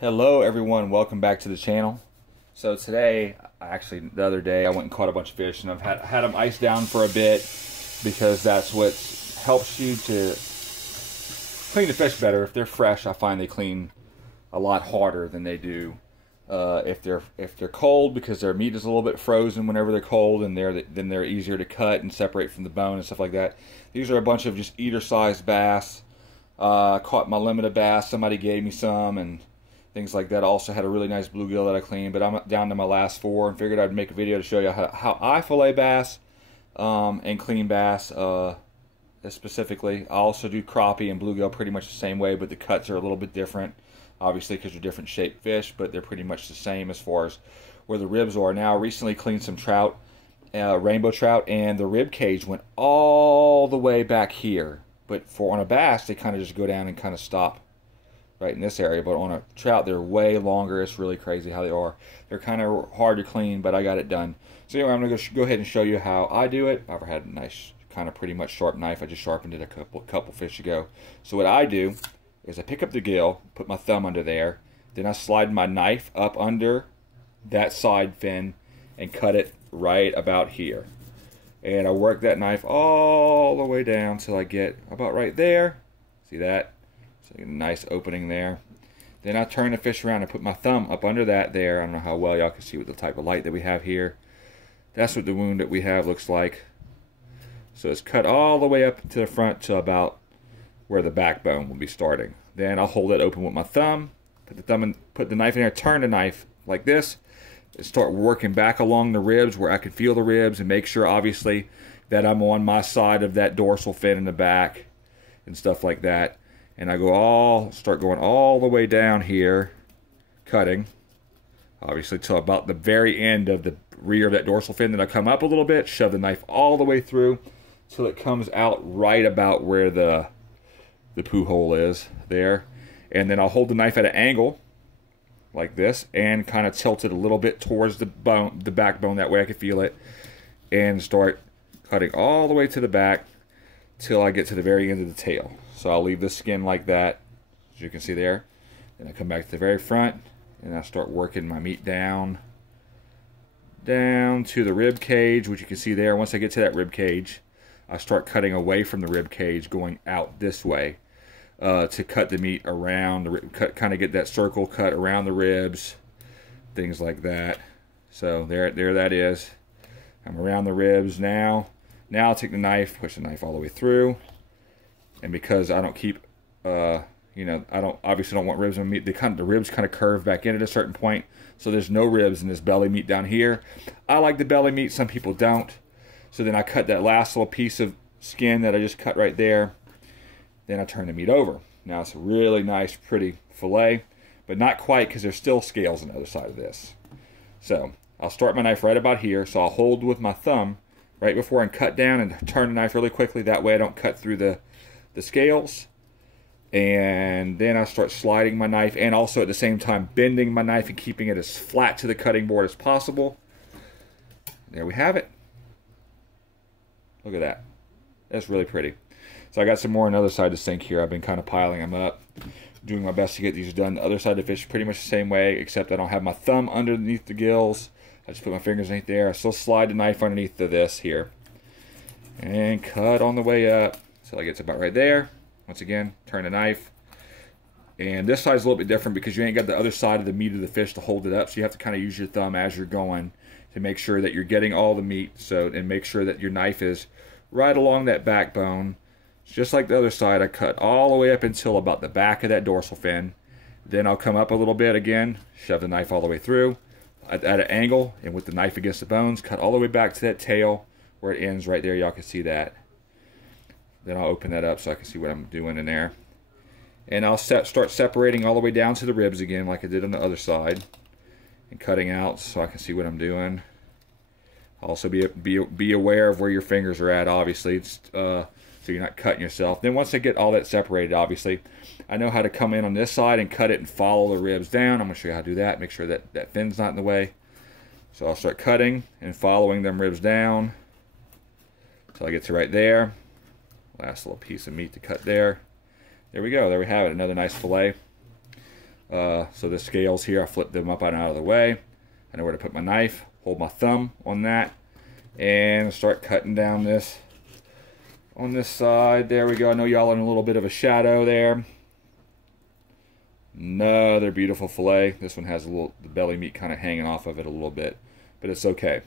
Hello everyone, welcome back to the channel. So today, the other day, I went and caught a bunch of fish, and I've had them iced down for a bit because that's what helps you to clean the fish better. If they're fresh, I find they clean a lot harder than they do if they're cold, because their meat is a little bit frozen whenever they're cold, and then they're easier to cut and separate from the bone and stuff like that. These are a bunch of just eater-sized bass. Caught my limited bass. Somebody gave me some and things like that. I also had a really nice bluegill that I cleaned, but I'm down to my last four and figured I'd make a video to show you how I fillet bass and clean bass specifically. I also do crappie and bluegill pretty much the same way, but the cuts are a little bit different, obviously, because they're different shaped fish, but they're pretty much the same as far as where the ribs are. Now, I recently cleaned some trout, rainbow trout, and the rib cage went all the way back here. But on a bass, they kind of just go down and kind of stop right in this area. But on a trout, they're way longer. It's really crazy how they are. They're kind of hard to clean, but I got it done. So anyway, I'm going to go ahead and show you how I do it. I've had a nice, kind of pretty much sharp knife. I just sharpened it a couple fish ago. So what I do is I pick up the gill, put my thumb under there, then I slide my knife up under that side fin and cut it right about here. And I work that knife all the way down till I get about right there. See that? So a nice opening there. Then I turn the fish around and put my thumb up under that there. I don't know how well y'all can see with the type of light that we have here. That's what the wound that we have looks like. So it's cut all the way up to the front to about where the backbone will be starting. Then I'll hold it open with my thumb, put the knife in there, turn the knife like this, and start working back along the ribs where I can feel the ribs and make sure, obviously, that I'm on my side of that dorsal fin in the back and stuff like that. And I start going all the way down here, cutting, obviously, till about the very end of the rear of that dorsal fin. Then I come up a little bit, shove the knife all the way through till it comes out right about where the poo hole is there. And then I'll hold the knife at an angle like this and kind of tilt it a little bit towards the backbone, that way I can feel it, and start cutting all the way to the back till I get to the very end of the tail. So I'll leave the skin like that, as you can see there. Then I come back to the very front and I start working my meat down to the rib cage, which you can see there. Once I get to that rib cage, I start cutting away from the rib cage, going out this way. To cut the meat around the rib, kind of get that circle cut around the ribs, things like that. So there that is. I'm around the ribs now. Now I'll take the knife, push the knife all the way through, and because I don't keep, I obviously don't want ribs on meat. The ribs kind of curve back in at a certain point, so there's no ribs in this belly meat down here. I like the belly meat. Some people don't. So then I cut that last little piece of skin that I just cut right there. Then I turn the meat over. Now it's a really nice, pretty fillet, but not quite, because there's still scales on the other side of this. So I'll start my knife right about here. So I'll hold with my thumb right before I cut down and turn the knife really quickly. That way I don't cut through the scales. And then I start sliding my knife, and also at the same time bending my knife and keeping it as flat to the cutting board as possible. There we have it. Look at that. That's really pretty. So I got some more on the other side of the sink here. I've been kind of piling them up, doing my best to get these done. The other side of the fish pretty much the same way, except I don't have my thumb underneath the gills. I just put my fingers underneath there. I still slide the knife underneath this here. And cut on the way up until I get to about right there. Once again, turn the knife. And this side's a little bit different because you ain't got the other side of the meat of the fish to hold it up. So you have to kind of use your thumb as you're going to make sure that you're getting all the meat. And make sure that your knife is right along that backbone. Just like the other side, I cut all the way up until about the back of that dorsal fin. Then I'll come up a little bit again, shove the knife all the way through at an angle, and with the knife against the bones, cut all the way back to that tail where it ends right there. Y'all can see that. Then I'll open that up so I can see what I'm doing in there. And I'll start separating all the way down to the ribs again, like I did on the other side, and cutting out so I can see what I'm doing. Also be aware of where your fingers are at, obviously. It's, so you're not cutting yourself. Then once I get all that separated, obviously, I know how to come in on this side and cut it and follow the ribs down. I'm going to show you how to do that. Make sure that that fin's not in the way. So I'll start cutting and following them ribs down until I get to right there. Last little piece of meat to cut there. There we go. There we have it. Another nice fillet. So the scales here, I flip them up and out of the way. I know where to put my knife, hold my thumb on that, and start cutting down this on this side. There we go. I know y'all are in a little bit of a shadow there. Another beautiful fillet. This one has the belly meat kind of hanging off of it a little bit, but it's okay.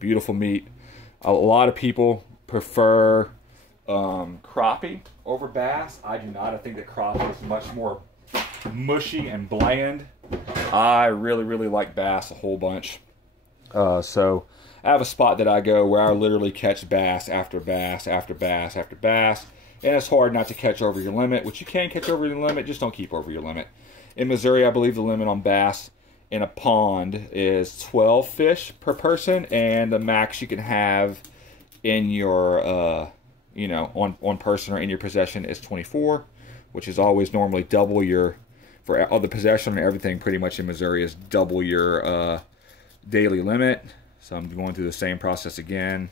Beautiful meat. A lot of people prefer crappie over bass. I do not. I think that crappie is much more mushy and bland. I really like bass a whole bunch. So I have a spot that I go where I literally catch bass after bass after bass after bass. And it's hard not to catch over your limit, which you can catch over your limit, just don't keep over your limit. In Missouri, I believe the limit on bass in a pond is 12 fish per person, and the max you can have in your, you know, on person or in your possession is 24, which is always normally double your, for all the possession and everything pretty much in Missouri is double your daily limit. So I'm going through the same process again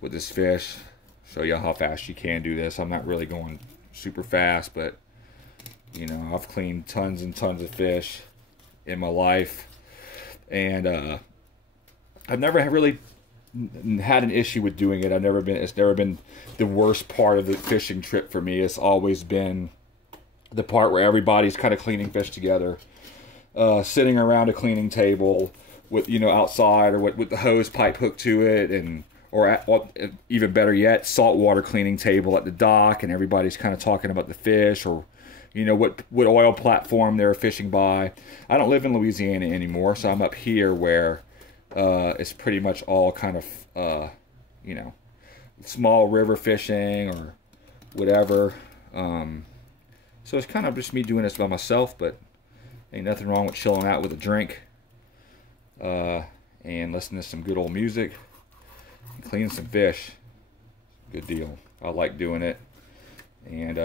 with this fish. Show you how fast you can do this. I'm not really going super fast, but you know, I've cleaned tons and tons of fish in my life, and I've never really had an issue with doing it. It's never been the worst part of the fishing trip for me. It's always been the part where everybody's kind of cleaning fish together, sitting around a cleaning table with, you know, outside or with the hose pipe hooked to it, and or even better yet, saltwater cleaning table at the dock, and everybody's kind of talking about the fish, or you know, what oil platform they're fishing by. I don't live in Louisiana anymore, so I'm up here where it's pretty much all kind of you know, small river fishing or whatever. So it's kind of just me doing this by myself, but ain't nothing wrong with chilling out with a drink and listening to some good old music. Clean some fish, good deal. I like doing it, and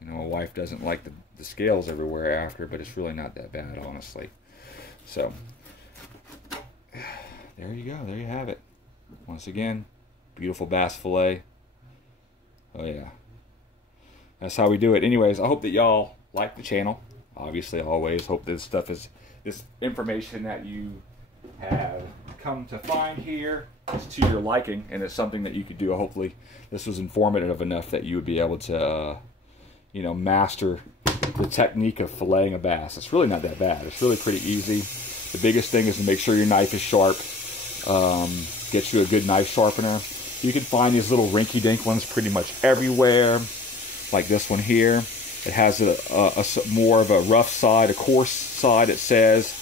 you know, my wife doesn't like the scales everywhere after, but it's really not that bad, honestly. So there you go, there you have it. Once again, beautiful bass fillet. Oh yeah, that's how we do it. Anyways, I hope that y'all like the channel. Obviously, I always hope this information that you have come to find here is to your liking, and it's something that you could do. Hopefully this was informative enough that you would be able to you know, master the technique of filleting a bass. It's really not that bad. It's really pretty easy. The biggest thing is to make sure your knife is sharp. Get you a good knife sharpener. You can find these little rinky-dink ones pretty much everywhere, like this one here. It has a more of a rough side, a coarse side. It says,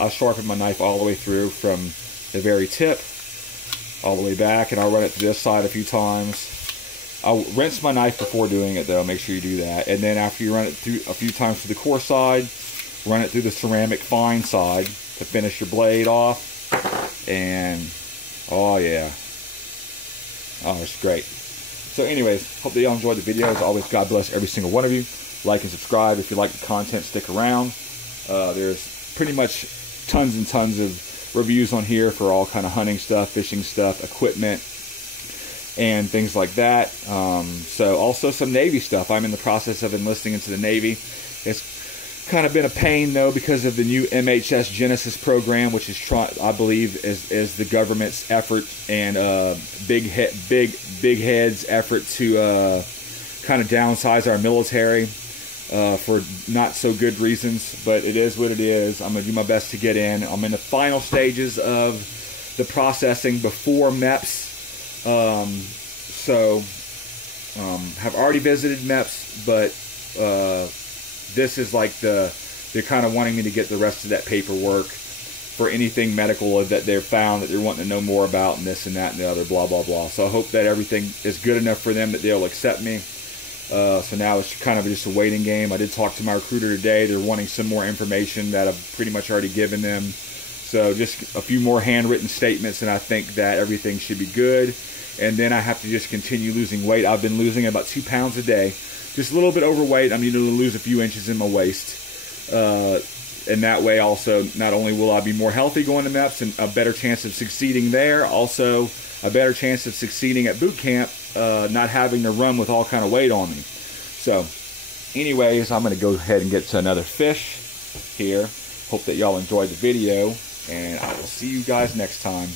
I sharpen my knife all the way through from the very tip all the way back, and I'll run it to this side a few times. I'll rinse my knife before doing it, though. Make sure you do that. And then after you run it through a few times to the coarse side, run it through the ceramic fine side to finish your blade off. And oh yeah, oh, it's great. So anyways, hope that y'all enjoyed the video. As always, God bless every single one of you. Like and subscribe if you like the content. Stick around. There's pretty much tons and tons of reviews on here for all kind of hunting stuff, fishing stuff, equipment, and things like that. So also some Navy stuff. I'm in the process of enlisting into the Navy. It's kind of been a pain though because of the new MHS Genesis program, which is I believe is the government's effort and big heads effort to kind of downsize our military for not so good reasons. But it is what it is. I'm gonna do my best to get in. I'm in the final stages of the processing before MEPS. Have already visited MEPS, but this is like they're kind of wanting me to get the rest of that paperwork for anything medical that they've found that they're wanting to know more about, and this and that and the other, blah blah blah. So I hope that everything is good enough for them that they'll accept me. So now it's kind of just a waiting game. I did talk to my recruiter today. They're wanting some more information that I've pretty much already given them. So just a few more handwritten statements, and I think that everything should be good. And then I have to just continue losing weight. I've been losing about 2 pounds a day. Just a little bit overweight. I'm needing to lose a few inches in my waist. And that way also, not only will I be more healthy going to MEPS and a better chance of succeeding there, also a better chance of succeeding at boot camp, not having to run with all kind of weight on me. So anyways, I'm going to go ahead and get to another fish here. Hope that y'all enjoyed the video, and I will see you guys next time.